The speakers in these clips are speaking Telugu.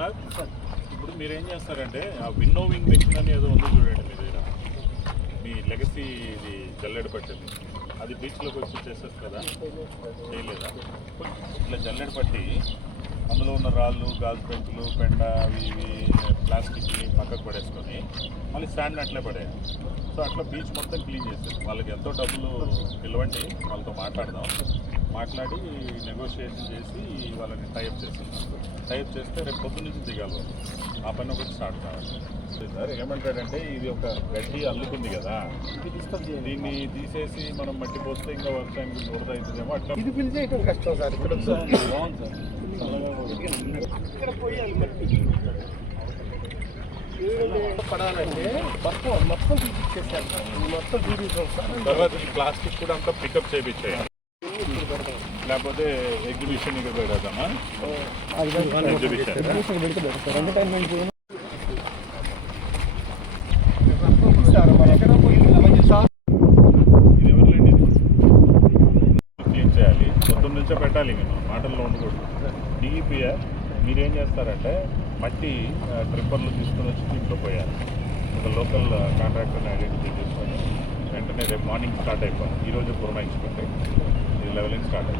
రఘునాథ్ ఇప్పుడు మీరు ఏం చేస్తారంటే ఆ విన్నోవింగ్ మెషిన్ అని ఏదో ఉంది చూడండి మీ దగ్గర. మీ లెగసీ ఇది జల్లెడ పట్టింది. అది బీచ్లోకి వచ్చి చేసేది కదా చేయలేదా? ఇట్లా జల్లెడ పట్టి అందులో ఉన్న రాళ్ళు గాజు పెంకులు పెండ అవి ఇవి ప్లాస్టిక్ పక్కకు పడేసుకొని మళ్ళీ స్టాండ్ అట్లే పడేయాలి. సో అట్లా బీచ్ మొత్తం క్లీన్ చేసేది వాళ్ళకి ఎంతో డబ్బులు పిలవండి వాళ్ళతో మాట్లాడదాం. మాట్లాడి నెగోషియేషన్ చేసి వాళ్ళని టైప్ చేస్తున్నాం టైప్ చేస్తే రేపు పొద్దు నుంచి దిగాలి ఆ పని ఒకటి స్టార్ట్ కావాలి. సార్ ఏమంటాడంటే ఇది ఒక గడ్డి అల్లుకుంది కదా. దీన్ని తీసేసి మనం మట్టి పోస్తే ఇంకా వర్షానికి బురద అవుతుందేమో అట్లా. ఇది ఫిల్ చేయటం కష్టం సార్ ఇక్కడ బాగుంది సార్. పడాలంటే మొత్తం మొత్తం మొత్తం తర్వాత ప్లాస్టిక్ కూడా అంతా పికప్ చేయించాయి లేకపోతే ఎగ్జిబిషన్ ఇక్కడ ఎగ్జిబిషన్ పోయింది ఇది చేయాలి పొద్దున్న నుంచే పెట్టాలి మేము. మాటల్లో ఉండకూడదు. డిఈపిఆర్ మీరేం చేస్తారంటే మట్టి ట్రిప్పర్లు తీసుకొని వచ్చి దీంట్లో పోయాలి. ఒక లోకల్ కాంట్రాక్టర్ని ఐడెంటిఫై చేసుకొని వెంటనే రేపు మార్నింగ్ స్టార్ట్ అయిపోయింది ఈరోజు పురమాయించుకోండి లెవెలింగ్ స్టార్ట్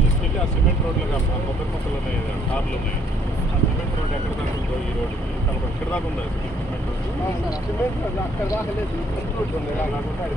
తీసుకెళ్ళి ఆ సిమెంట్ రోడ్లకు ఆ కొబ్బరి మొక్కలు ఉన్నాయి కదా, కార్లు ఉన్నాయి. ఆ సిమెంట్ రోడ్ ఎక్కడ దాకా ఉందో ఈ రోడ్డుకి? తనకు ఎక్కడ దాకా ఉందో సిమెంట్ రోడ్డు? సిమెంట్ అక్కడ దాకా లేదు కంట్రోల్ ఉంది. అలాగుంటే అది